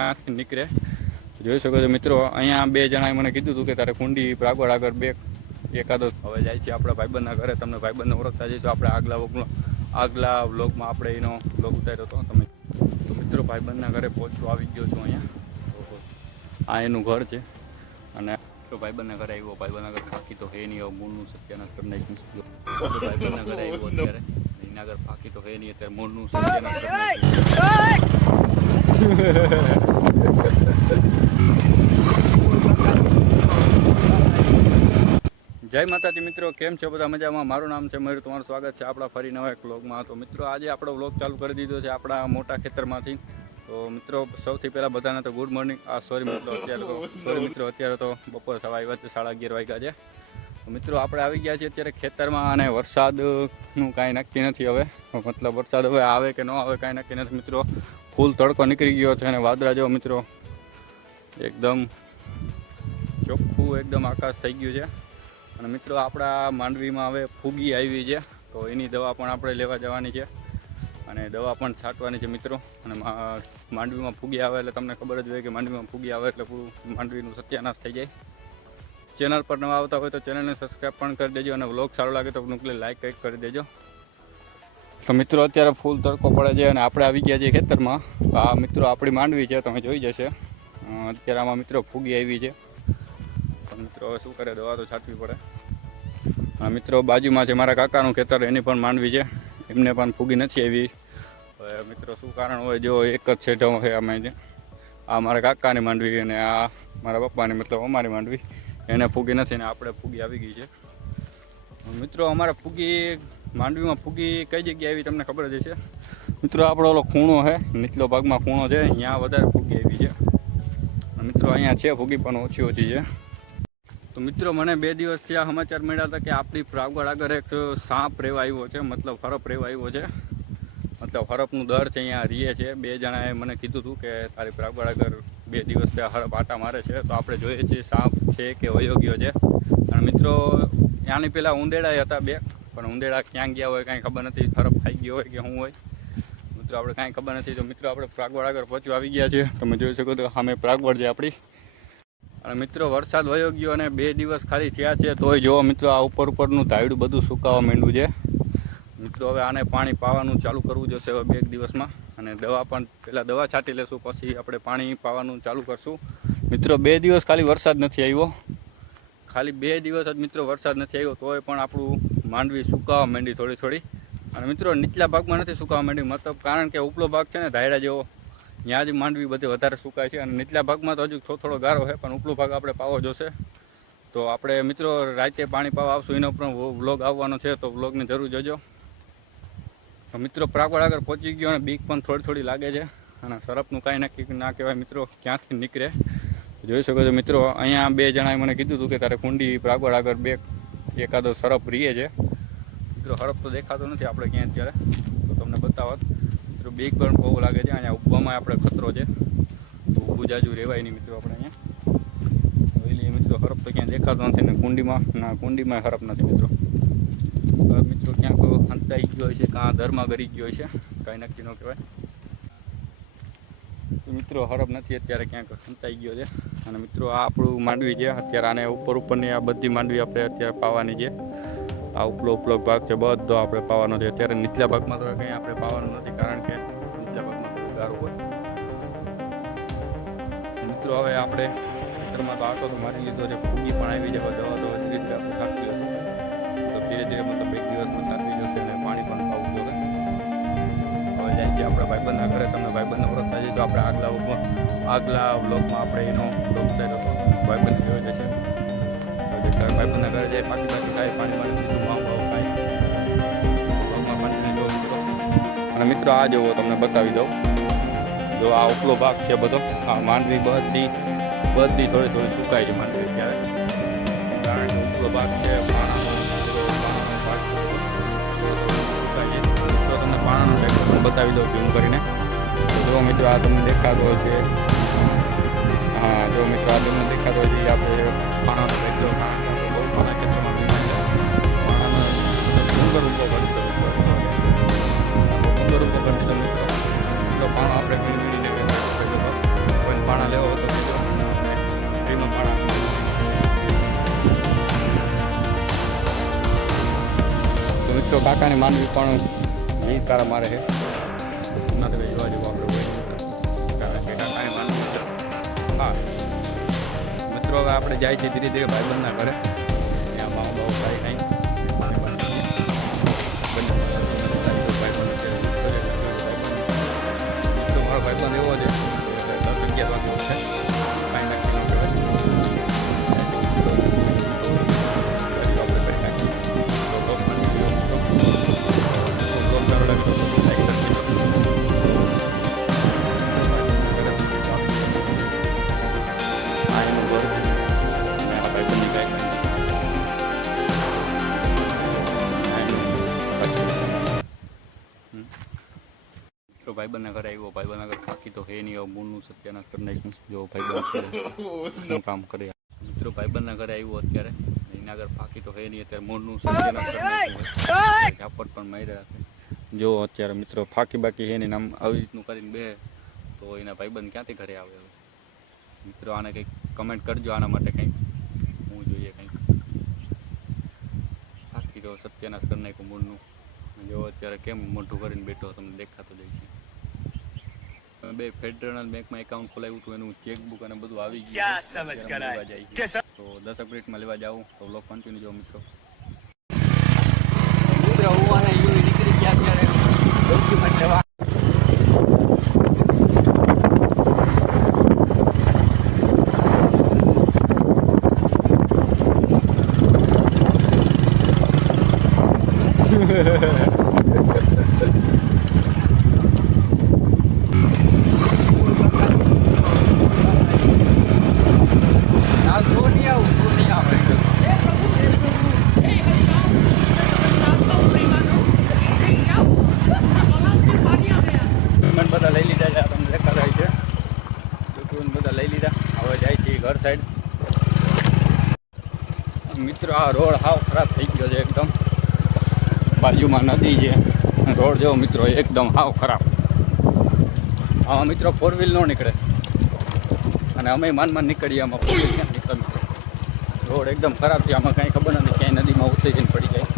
ક્યાંથી નીકળે જોઈ શકો છો મિત્રો। અહીંયા બે જણાએ મને કીધું હતું કે તારે કુંડી પ્રાગવડ આગળ બે એકાદો હવે જાય છે આપણા ભાઈબંધના ઘરે। તમને ભાઈબંધને ઓળખતા જઈશું આપણે આગલા વ્લોગમાં આપણે એનો વ્લોગ ઉતાર્યો હતો તમે। તો મિત્રો ભાઈબંધના ઘરે પહોંચવા આવી ગયો છું અહીંયા। આ એનું ઘર છે અને ભાઈબંધના ઘરે આવ્યો। ભાઈબંધના ઘર ફાંકી તો હે નહીં, હવે મૂળનું સત્યાનાશ કરી નાખ્યું। ભાઈબંધના ઘરે આવ્યો અત્યારે, એના ઘર ફાંકી તો હે નહીં, અત્યારે મૂળનું સત્યાનાશ કરી નાખ્યું। જય માતાજી મિત્રો, કેમ છો બધા? મજામાં? મારું નામ છે મયુર, તમારું સ્વાગત છે આપણા ફરી નવા એક વ્લોગમાં। તો મિત્રો આજે આપણો વ્લોગ ચાલુ કરી દીધો છે આપણા મોટા ખેતરમાંથી। તો મિત્રો સૌથી પહેલાં બધાને તો ગુડ મોર્નિંગ। સોરી મિત્રો અત્યારે તો બપોર સવા આવ્યા છે, 11:30 વાગ્યા છે। તો મિત્રો આપણે આવી ગયા છીએ અત્યારે ખેતરમાં અને વરસાદનું કાંઈ નક્કી નથી હવે, મતલબ વરસાદ હવે આવે કે ન આવે કાંઈ નક્કી નથી મિત્રો। ફૂલ તડકો નીકળી ગયો છે અને વાદળા જેવો મિત્રો એકદમ ચોખ્ખું એકદમ આકાશ થઈ ગયું છે। અને મિત્રો આપણા માંડવીમાં હવે ફૂગી આવી છે, તો એની દવા પણ આપણે લેવા જવાની છે અને દવા પણ છાંટવાની છે મિત્રો। અને માંડવીમાં ફૂગી આવે એટલે તમને ખબર જ હોય કે માંડવીમાં ફૂગી આવે એટલે પૂરું માંડવીનું સત્યાનાશ થઈ જાય। ચેનલ પર નવા આવતા હોય તો ચેનલને સબસ્ક્રાઈબ પણ કરી દેજો અને વ્લોગ સારો લાગે તો નુકલે લાઈક કંઈક કરી દેજો। તો મિત્રો અત્યારે ફૂલ તડકો પડે છે અને આપણે આવી ગયા છીએ ખેતરમાં। આ મિત્રો આપણી માંડવી છે, તમે જોઈ જશે અત્યારે આમાં મિત્રો ફૂગી આવી છે। તો મિત્રો હવે શું કરે, દવા તો છાંટવી પડે। અને મિત્રો બાજુમાં છે મારા કાકાનું ખેતર, એની પણ માંડવી છે, એમને પણ ફૂગી નથી આવી। હવે મિત્રો શું કારણ હોય, જો એક જ છેડો છે આમાં છે, આ મારા કાકાની માંડવી અને આ મારા પપ્પાની મતલબ અમારી માંડવી, એને ફૂગી નથી ને આપણે ફૂગી આવી ગઈ છે મિત્રો। અમારે ફૂગી માંડવીમાં ફૂગી કઈ જગ્યાએ આવી તમને ખબર જ હશે મિત્રો। આપણો ઓલો ખૂણો છે, નીચલો ભાગમાં ખૂણો છે, અહીંયા વધારે ફૂગી આવી છે મિત્રો। અહીંયા છે ફૂગી પણ ઓછી છે। તો મિત્રો મને 2 દિવસથી આ સમાચાર મળ્યા હતા કે આપણી પ્રાગવડ આગળ એક સાપ રહેવા આવ્યો છે, મતલબ હરપ રહેવા આવ્યો છે, મતલબ હરપનું દર છે અહીંયા રીએ છે। 2 જણાએ મને કીધું હતું કે તારી પ્રાગવડ આગળ 2 દિવસ ત્યાં હરપ આટા મારે છે। તો આપણે જોઈએ છીએ સાપ છે કે વયો ગયો છે। અને મિત્રો આની પહેલાં ઉંદેડા હતા 2, પણ ઉંદેડા ક્યાં ગયા હોય કાંઈ ખબર નથી, હરપ ખાઈ ગયો હોય કે શું હોય મિત્રો આપણે કાંઈ ખબર નથી। તો મિત્રો આપણે પ્રાગવડ આગળ પહોંચવા આવી ગયા છે, તમે જોઈ શકો તો સામે પ્રાગવડ છે આપણી। અને મિત્રો વરસાદ વયો ગયો અને 2 દિવસ ખાલી થયા છે, તોય જો મિત્રો આ ઉપરનું ધાયડું બધું સુકાવા માંડ્યું છે મિત્રો। હવે આને પાણી પાવાનું ચાલુ કરવું જશે હવે 2 દિવસમાં, અને દવા પણ પહેલાં દવા છાંટી લેશું, પછી આપણે પાણી પાવાનું ચાલુ કરશું મિત્રો। 2 દિવસ ખાલી વરસાદ નથી આવ્યો, ખાલી 2 દિવસ જ મિત્રો વરસાદ નથી આવ્યો, તોય પણ આપણું માંડવી સુકાવા માંડી થોડી। અને મિત્રો નીચલા ભાગમાં નથી સુકાવા માંડી, મતલબ કારણ કે ઉપલો ભાગ છે ને ધાયડા જેવો, ત્યાં જ માંડવી બધે વધારે સુકાય છે। અને નીચલા ભાગમાં તો હજુ થોડો ગારો છે, પણ ઉપલો ભાગ આપણે પાવો જોશે। તો આપણે મિત્રો રાતે પાણી પાવા આવશું, એનો પણ વ્લોગ આવવાનો છે, તો વ્લોગને જરૂર જોજો। તો મિત્રો પ્રાગવડ આગળ પહોંચી ગયો અને બીક પણ થોડી લાગે છે, અને સરપનું કાંઈ નક્કી ના કહેવાય મિત્રો ક્યાંથી નીકળે જોઈ શકો છો મિત્રો। અહીંયા 2 જણાએ મને કીધું હતું કે તારે કુંડી પ્રાગવડ આગળ એકાદો સરપ રીએ છે મિત્રો। હરપ તો દેખાતો નથી આપણે ક્યાં અત્યારે, તો તમને બતાવત મિત્રો બીક પણ બહુ લાગે છે। અહીંયા ઊભામાં આપણે ખતરો છે, તો ઊભું જાજુ રહેવાય નહીં મિત્રો આપણે અહીંયા જોઈ મિત્રો। હરપ તો ક્યાં દેખાતો નથી ને કુંડીમાં હરપ નથી મિત્રો। મિત્રો ક્યાંક હંતાઈ ગયો હોય છે, કાં ધરમાં ગરી ગયો હોય છે, કાંઈ નક્કી ન કહેવાય મિત્રો। હરપ નથી અત્યારે, ક્યાંક હંતાઈ ગયો છે। અને મિત્રો આ આપણું માંડવી છે અત્યારે, આને ઉપરની આ બધી માંડવી આપણે અત્યારે પાવાની છે। આ ઉપલો ભાગ છે બધો આપણે પાવાનો છે અત્યારે। નીચલા ભાગમાં તો કંઈ આપણે પાવાનું નથી, કારણ કે નીચલા ભાગમાં ગારું હોય મિત્રો। હવે આપણે ખેતરમાં તો આટો તો મારી લીધો છે, ફૂગી પણ આવી છે, દવા તો હજી રીતે આપણે છાંટી લેશું, તો ધીરે મતલબ 1 દિવસમાં છાંટી જશે અને પાણી પણ પાવું જોઈએ। હવે જાય છે આપણા ભાઈબંધના ઘરે, તમને ભાઈબંધને ઓળખતા જઈશું આપણે આગલા વ્લોગમાં આપણે એનો વ્લોગ ઉતાર્યો હતો, ભાઈબંધ જોઈ જશે। ભાઈબંધના ઘરે જાય, પાછી ખાય, પાણી લીધું, ભાવ ખાય, વ્લોગમાં પાણી લીધો મિત્રો। અને મિત્રો આ જોવો તમને બતાવી દઉં, જો આ ઉપલો ભાગ છે બધો, આ માંડવી બધી થોડી સુકાય છે માંડવી અત્યારે, કારણ કે ઉપલો ભાગ છે પાણાનો ભાગ સુકાય છે। તો તમને પાણાનો ટેક્ટર પણ બતાવી દઉં ઝૂમ કરીને, જો મિત્રો આ તમને દેખાતો હોય છે, હા જો મિત્રો આ તમને દેખાતો હોય છે આપણે પાણાનો ટેક્ટર, બહુ પાણા ખેતરમાં પાણાનો સુંદર ઊભો કરી દીધો મિત્રો, પાણો આપણે વીણી કાકાને માનવી પણ ગીત તારા મારે છે ના તો જોવા જેવું આપણે હોય કે કાકાને માનવી હા મિત્રો હવે આપણે જાય છે ધીરે ધીરે ભાઈબંધના ઘરે ત્યાં માવો બાવો ખાઈ ખાઈ મારો ભાઈબંધ એવો છે 10-11 વાગે છે કાંઈ નક્કી ન કહેવાય ભાઈબંધના ઘરે આવ્યો ભાઈબંધના ઘરે બાકી તો હે નહીં હવે મૂળનું સત્યાનાશ કરી નાખ્યું જો ભાઈબંધ શું કામ કરે મિત્રો ભાઈબંધના ઘરે આવ્યો અત્યારે એના ઘર બાકી તો હે નહીં અત્યારે મૂળનું સત્યાનાશ કરી નાખ્યું ઝાપટ પણ માર્યા છે જો અત્યારે મિત્રો ફાંકી બાકી હે નહીં આમ આવી રીતનું કરીને બે તો એના ભાઈબંધ ક્યાંથી ઘરે આવે મિત્રો આને કંઈક કમેન્ટ કરજો આના માટે કંઈક હું જોઈએ કંઈક બાકી તો સત્યાનાશ કરી નાખ્યું મૂળનું જો અત્યારે કેમ મોટું કરીને બેઠો તમને દેખાતો જાય છે બે ફેડરલ બેંકમાં એકાઉન્ટ ખોલાવ્યું હતું એનું ચેકબુક અને બધું આવી ગયું તો 10 મિનિટમાં લેવા જાઉં તો બ્લોગ કન્ટિન્યુ જો મિત્રો હું અને યુ નીકળી ગયા અત્યારે ડોક્યુમેન્ટ લેવા બધા લઈ લીધા છે તમને દેખાતા છે ડોક્યુમેન્ટ બધા લઈ લીધા હવે જાય છે ઘર સાઈડ મિત્રો આ રોડ હાવ ખરાબ થઈ ગયો છે એકદમ બાજુમાં નદી છે રોડ જેવો મિત્રો એકદમ હાવ ખરાબ આમાં મિત્રો 4 વ્હીલ ન નીકળે અને અમે માનમાં નીકળીએ આમાં 4 વ્હીલ ક્યાં નીકળે મિત્રો રોડ એકદમ ખરાબ છે આમાં કાંઈ ખબર નથી ક્યાંય નદીમાં ઉતરી જઈને પડી જાય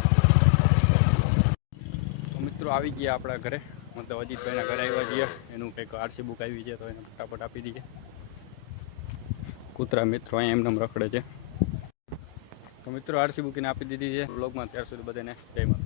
તો મિત્રો આવી ગયા આપણા ઘરે મતલબ અજીતભાઈના ઘરે આવ્યા છીએ એનું કંઈક આરસી બુક આવી છે તો એને ફટાફટ આપી દઈએ કૂતરા મિત્રો અહીંયા એમને રખડે છે તો મિત્રો આરસી બુકીને આપી દીધી છે બ્લોગમાં ત્યાર સુધી બધાને જય માતા